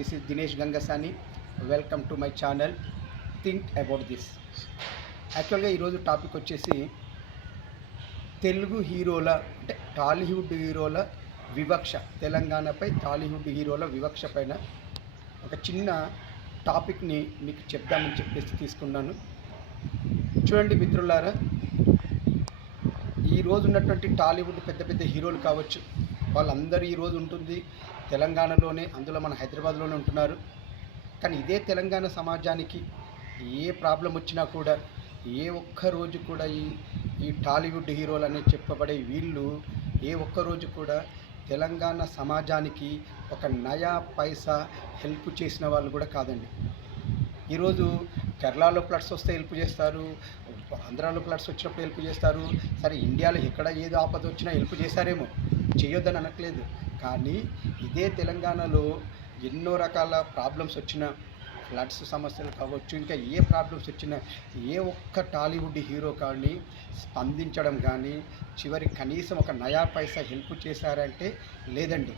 This is Dinesh Gangasani. Welcome to my channel think about this. యాక్చువల్గా ఈరోజు topic వచ్చేసి తెలుగు హీరోల అంటే టాలీవుడ్ హీరోల వివక్ష, తెలంగాణపై టాలీవుడ్ హీరోల వివక్ష పైన ఒక చిన్న టాపిక్ని మీకు చెప్దామని చెప్పేసి తీసుకున్నాను. చూడండి మిత్రులారా, ఈరోజు ఉన్నటువంటి టాలీవుడ్ పెద్ద పెద్ద హీరోలు కావచ్చు, వాళ్ళందరూ ఈరోజు ఉంటుంది తెలంగాణలోనే, అందులో మన హైదరాబాద్లోనే ఉంటున్నారు. కానీ ఇదే తెలంగాణ సమాజానికి ఏ ప్రాబ్లం వచ్చినా కూడా ఏ ఒక్క రోజు కూడా ఈ టాలీవుడ్ హీరోలు అని చెప్పబడే వీళ్ళు ఏ ఒక్క రోజు కూడా తెలంగాణ సమాజానికి ఒక నయా పైసా హెల్ప్ చేసిన వాళ్ళు కూడా కాదండి. ఈరోజు కేరళలో ఫ్లడ్స్ వస్తే హెల్ప్ చేస్తారు, ఆంధ్రాలో ఫ్లడ్స్ వచ్చినప్పుడు హెల్ప్ చేస్తారు. సరే, ఇండియాలో ఎక్కడ ఏదో ఆపద వచ్చినా హెల్ప్ చేశారేమో, చేయొద్దని అనట్లేదు. కానీ ఇదే తెలంగాణలో ఎన్నో రకాల ప్రాబ్లమ్స్ వచ్చినా, ఫ్లడ్స్ సమస్యలు కావచ్చు, ఇంకా ఏ ప్రాబ్లమ్స్ వచ్చినా ఏ ఒక్క టాలీవుడ్ హీరో కానీ స్పందించడం కానీ, చివరి కనీసం ఒక నయా పైసా హెల్ప్ చేశారంటే లేదండి.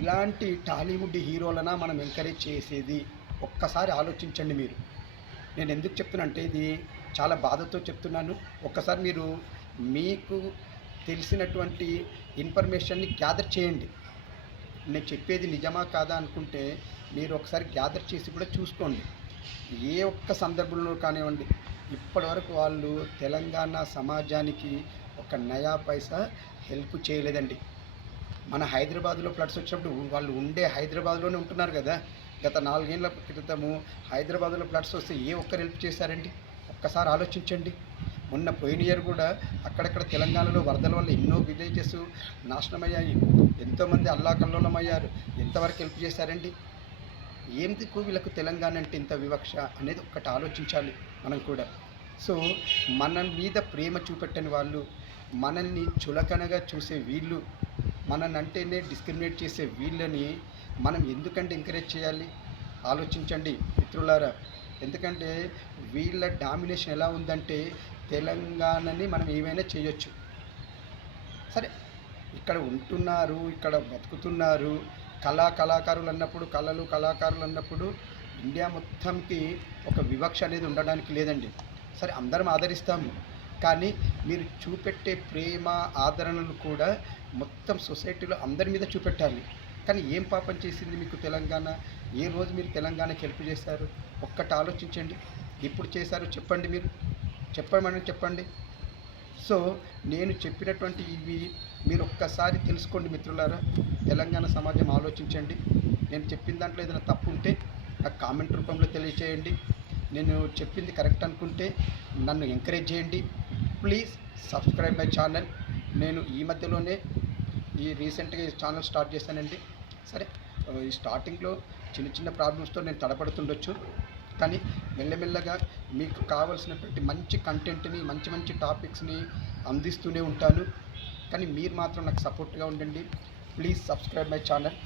ఇలాంటి టాలీవుడ్ హీరోలనా మనం ఎంకరేజ్ చేసేది? ఒక్కసారి ఆలోచించండి మీరు. నేను ఎందుకు చెప్తున్నా అంటే, ఇది చాలా బాధతో చెప్తున్నాను. ఒక్కసారి మీరు మీకు తెలిసినటువంటి ఇన్ఫర్మేషన్ని గ్యాదర్ చేయండి. నేను చెప్పేది నిజమా కాదా అనుకుంటే మీరు ఒకసారి గ్యాదర్ చేసి కూడా చూసుకోండి. ఏ ఒక్క సందర్భంలో కానివ్వండి, ఇప్పటివరకు వాళ్ళు తెలంగాణ సమాజానికి ఒక నయా పైసా హెల్ప్ చేయలేదండి. మన హైదరాబాద్లో ఫ్లడ్స్ వచ్చినప్పుడు వాళ్ళు ఉండే హైదరాబాద్లోనే ఉంటున్నారు కదా. గత 4 ఏళ్ల క్రితము హైదరాబాద్లో ఫ్లడ్స్ వస్తే ఏ ఒక్కరు హెల్ప్ చేశారండి? ఒక్కసారి ఆలోచించండి. మొన్న పోయిన ఇయర్ కూడా అక్కడక్కడ తెలంగాణలో వరదల వల్ల ఎన్నో విలేజెస్ నాశనమయ్యాయి, ఎంతోమంది అల్లాకల్లోలమయ్యారు. ఎంతవరకు హెల్ప్ చేశారండి? ఎందుకు వీళ్ళకు తెలంగాణ అంటే ఇంత వివక్ష అనేది ఒక్కటి ఆలోచించాలి మనం కూడా. సో మన మీద ప్రేమ చూపెట్టని వాళ్ళు, మనల్ని చులకనగా చూసే వీళ్ళు, మనల్ని అంటేనే డిస్క్రిమినేట్ చేసే వీళ్ళని మనం ఎందుకంటే ఎంకరేజ్ చేయాలి? ఆలోచించండి మిత్రులారా. ఎందుకంటే వీళ్ళ డామినేషన్ ఎలా ఉందంటే, తెలంగాణని మనం ఏమైనా చేయొచ్చు. సరే, ఇక్కడ ఉంటున్నారు, ఇక్కడ బతుకుతున్నారు, కళాకారులు అన్నప్పుడు, కళాకారులు అన్నప్పుడు ఇండియా మొత్తంకి ఒక వివక్ష అనేది ఉండడానికి లేదండి. సరే, అందరం ఆదరిస్తాము, కానీ మీరు చూపెట్టే ప్రేమ ఆదరణలు కూడా మొత్తం సొసైటీలో అందరి మీద చూపెట్టాలి. కానీ ఏం పాపం చేసింది మీకు తెలంగాణ? ఏ రోజు మీరు తెలంగాణకి హెల్ప్ చేశారు? ఒక్కటి ఆలోచించండి. ఎప్పుడు చేశారు చెప్పండి, మీరు చెప్పండి. సో నేను చెప్పినటువంటి ఇవి మీరు ఒక్కసారి తెలుసుకోండి మిత్రులారా. తెలంగాణ సమాజం ఆలోచించండి. నేను చెప్పిన దాంట్లో ఏదైనా తప్పు ఉంటే నాకు కామెంట్ రూపంలో తెలియచేయండి. నేను చెప్పింది కరెక్ట్ అనుకుంటే నన్ను ఎంకరేజ్ చేయండి. Please subscribe my channel. నేను ఈ మధ్యలోనే రీసెంట్గా ఈ ఛానల్ స్టార్ట్ చేశానండి. సరే, ఈ స్టార్టింగ్లో చిన్న ప్రాబ్లమ్స్తో నేను తడపడుతుండొచ్చు, కానీ మెల్లమెల్లగా మీకు కావాల్సినటువంటి మంచి కంటెంట్ని, మంచి టాపిక్స్ని అందిస్తూనే ఉంటాను. కానీ మీరు మాత్రం నాకు సపోర్ట్గా ఉండండి. Please subscribe my channel.